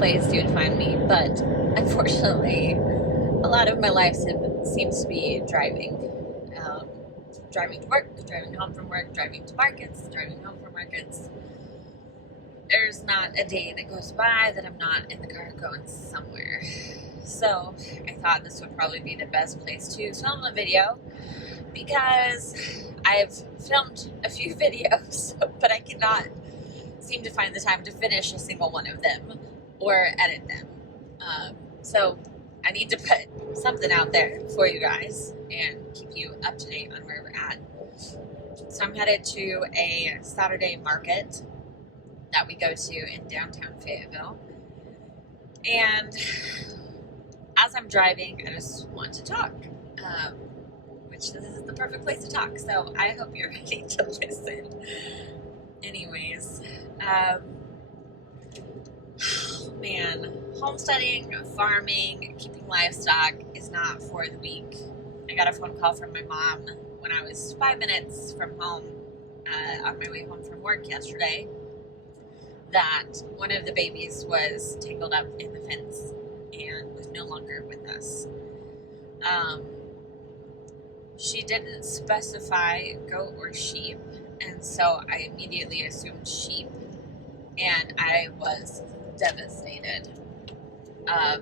place you would find me, but unfortunately, a lot of my life seems to be driving. Um, Driving to work, driving home from work, driving to markets, driving home from markets. There's not a day that goes by that I'm not in the car going somewhere. So I thought this would probably be the best place to film a video because I've filmed a few videos, but I cannot seem to find the time to finish a single one of them or edit them. So I need to put something out there for you guys and keep you up to date on where we're at. So I'm headed to a Saturday market that we go to in downtown Fayetteville. And as I'm driving, I just want to talk, which this is the perfect place to talk. So I hope you're ready to listen. Anyways, man, homesteading, farming, keeping livestock is not for the weak. I got a phone call from my mom when I was 5 minutes from home on my way home from work yesterday that one of the babies was tangled up in the fence and was no longer with us. She didn't specify goat or sheep, and so I immediately assumed sheep, and I was devastated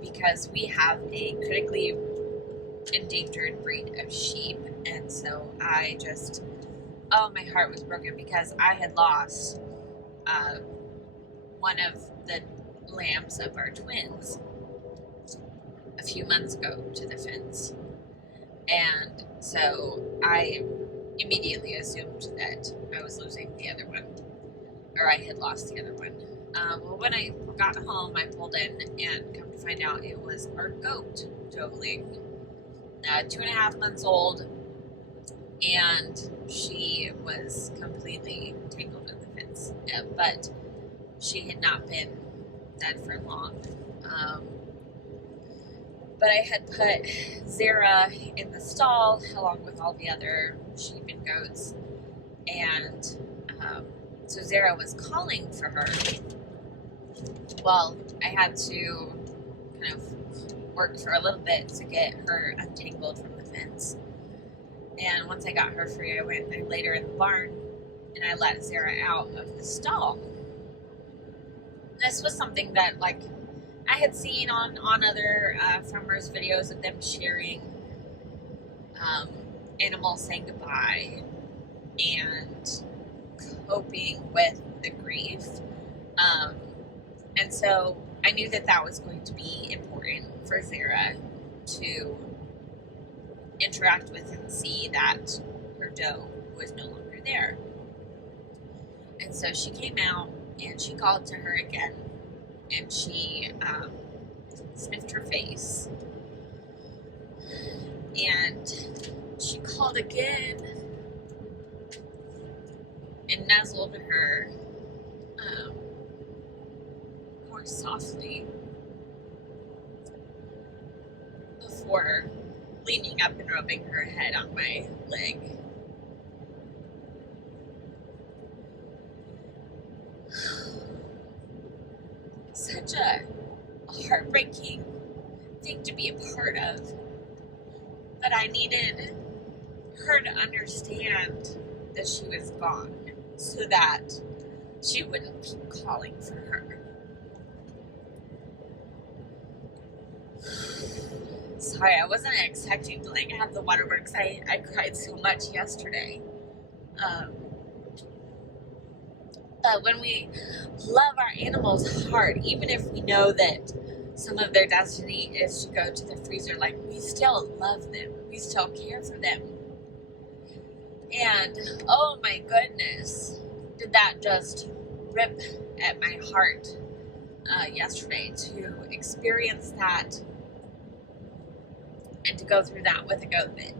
because we have a critically endangered breed of sheep, and so I just, my heart was broken because I had lost one of the lambs of our twins a few months ago to the fence, and so I immediately assumed that I was losing the other one, or I had lost the other one. Well, when I got home, I pulled in and come to find out it was our goat, Jolene, 2.5 months old, and she was completely tangled in the fence, but she had not been dead for long. But I had put Zara in the stall along with all the other sheep and goats, and so Zara was calling for her. Well, I had to kind of work for a little bit to get her untangled from the fence. And once I got her free, I laid her in the barn and I let Zara out of the stall. This was something that, like, I had seen on other farmers' videos of them sharing animals saying goodbye and coping with the grief. And so I knew that that was going to be important for Zara to interact with and see that her doe was no longer there. And so she came out and she called to her again, and she sniffed her face, and she called again and nuzzled her more softly before leaning up and rubbing her head on my leg. Such a heartbreaking thing to be a part of, but I needed her to understand that she was gone so that she wouldn't keep calling for her. Sorry, I wasn't expecting to have the waterworks. I cried so much yesterday. But when we love our animals hard, even if we know that some of their destiny is to go to the freezer, we still love them. We still care for them. And oh my goodness, did that just rip at my heart yesterday to experience that and to go through that with a goat that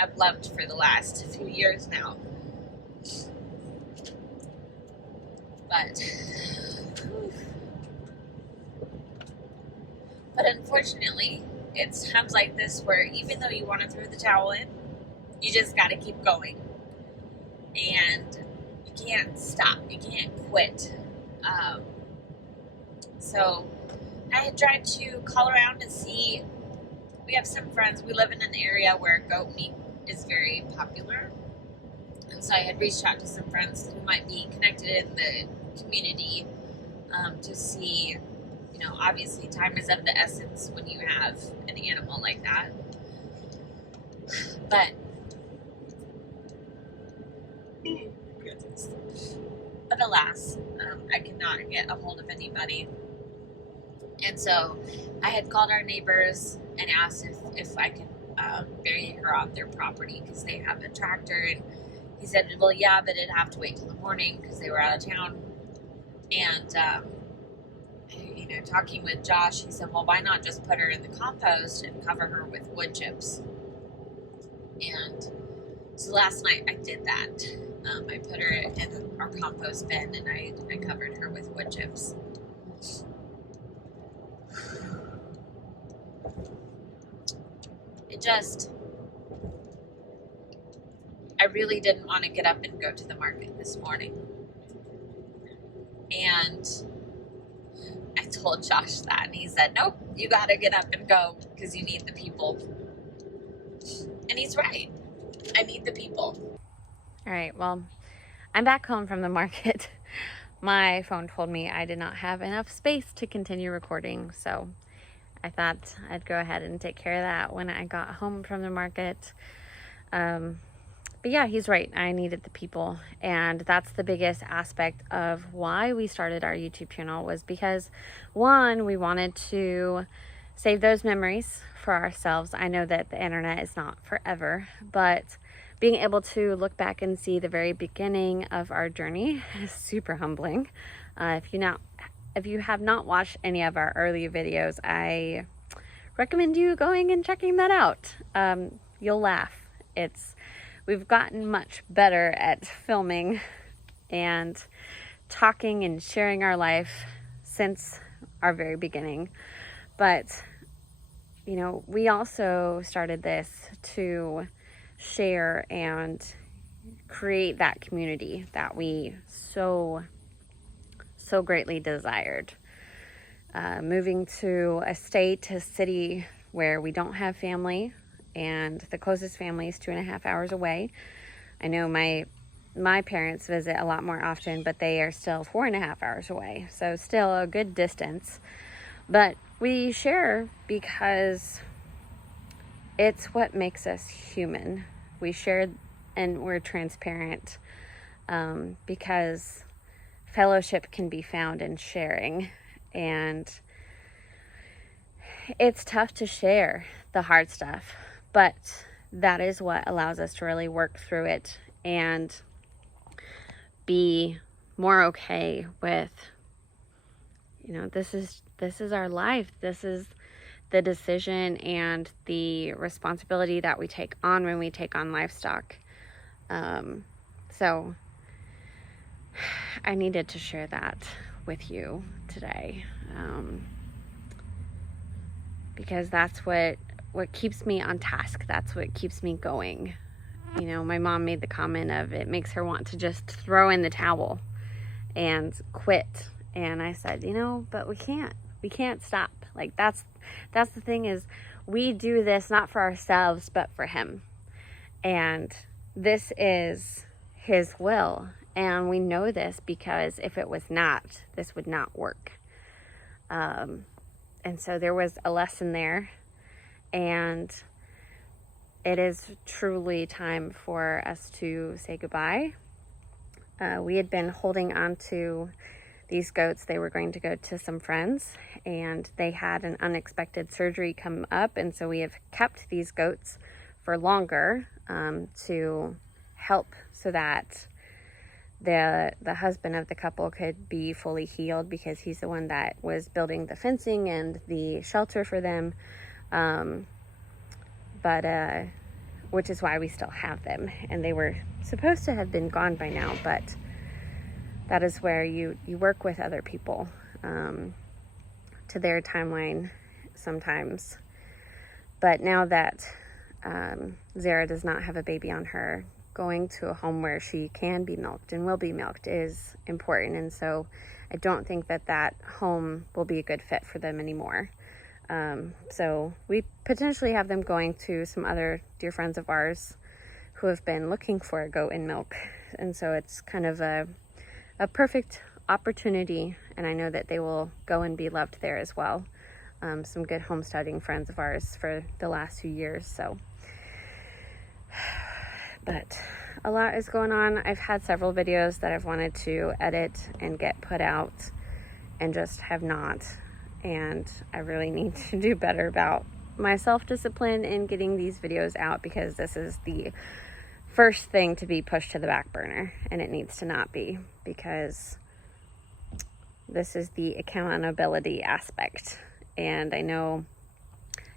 I've loved for the last few years now. But unfortunately, it's times like this where even though you want to throw the towel in, you just got to keep going. And you can't stop. You can't quit. So I had tried to call around to see. We have some friends. We live in an area where goat meat is very popular. And so I had reached out to some friends who might be connected in the community to see, obviously time is of the essence when you have an animal like that. But alas, I could not get a hold of anybody. And so I had called our neighbors and asked if I could bury her on their property because they have a tractor. And he said, well, yeah, but it'd have to wait till the morning because they were out of town. And, talking with Josh, he said, well, why not just put her in the compost and cover her with wood chips? And so last night I did that. I put her in our compost bin and I covered her with wood chips. I really didn't want to get up and go to the market this morning. And I told Josh that, and he said, nope, you got to get up and go because you need the people. And he's right. I need the people. All right, well, I'm back home from the market. My phone told me I did not have enough space to continue recording, so I thought I'd go ahead and take care of that when I got home from the market. But yeah, he's right. I needed the people. And that's the biggest aspect of why we started our YouTube channel, was because, one, we wanted to save those memories for ourselves. I know that the internet is not forever, but being able to look back and see the very beginning of our journey is super humbling. If you have not watched any of our early videos, I recommend you going and checking that out. You'll laugh. We've gotten much better at filming and talking and sharing our life since our very beginning. But, we also started this to share and create that community that we so greatly desired. Moving to a city where we don't have family, and the closest family is 2.5 hours away. I know my parents visit a lot more often, but they are still 4.5 hours away. So still a good distance. But we share because it's what makes us human. We share and we're transparent because fellowship can be found in sharing. And it's tough to share the hard stuff, but that is what allows us to really work through it and be more okay with, this is our life. This is the decision and the responsibility that we take on when we take on livestock. So I needed to share that with you today, because that's what keeps me on task. That's what keeps me going. My mom made the comment of it makes her want to just throw in the towel and quit. And I said, but we can't stop. Like that's the thing, is we do this not for ourselves, but for him. And this is his will. And we know this because if it was not, this would not work. And so there was a lesson there. And it is truly time for us to say goodbye. We had been holding on to these goats. They were going to go to some friends, and they had an unexpected surgery come up. And so we have kept these goats for longer to help so that the husband of the couple could be fully healed, because he's the one that was building the fencing and the shelter for them. Which is why we still have them. And they were supposed to have been gone by now, but that is where you work with other people to their timeline sometimes. But now that Zara does not have a baby on her, going to a home where she can be milked and will be milked is important. And so I don't think that that home will be a good fit for them anymore. So we potentially have them going to some other dear friends of ours who have been looking for a goat and milk. And so it's kind of a perfect opportunity. And I know that they will go and be loved there as well. Some good homesteading friends of ours for the last few years. So, but a lot is going on. I've had several videos that I've wanted to edit and get put out and just have not. And I really need to do better about my self-discipline in getting these videos out, because this is the first thing to be pushed to the back burner, and it needs to not be, because this is the accountability aspect. And I know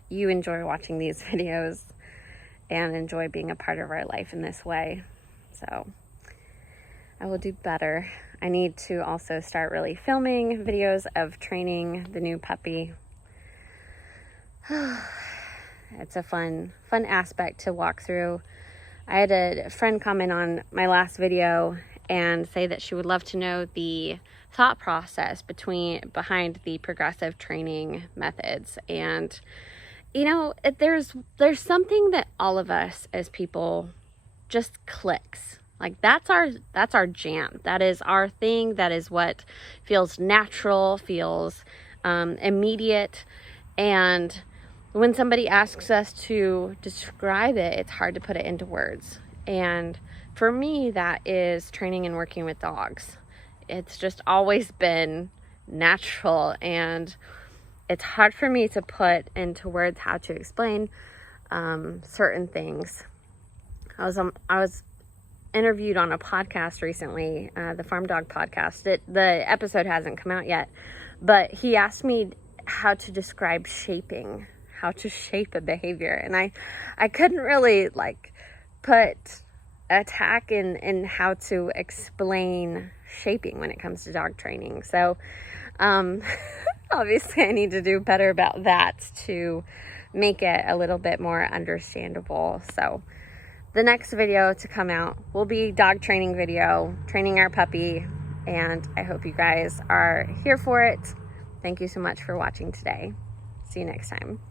you enjoy watching these videos and enjoy being a part of our life in this way. So I will do better. I need to also start really filming videos of training the new puppy. It's a fun aspect to walk through. I had a friend comment on my last video and say that she would love to know the thought process behind the progressive training methods. And you know, there's something that all of us as people just clicks. Like that's our jam. That is our thing. That is what feels natural, feels immediate. And when somebody asks us to describe it, it's hard to put it into words. And for me, that is training and working with dogs. It's just always been natural, and it's hard for me to put into words how to explain certain things. I was interviewed on a podcast recently, the Farm Dog podcast. The episode hasn't come out yet, but he asked me how to describe shaping, how to shape a behavior, and I couldn't really like put a tack in how to explain shaping when it comes to dog training. So obviously I need to do better about that to make it a little bit more understandable. So the next video to come out will be dog training video, training our puppy, and I hope you guys are here for it. Thank you so much for watching today. See you next time.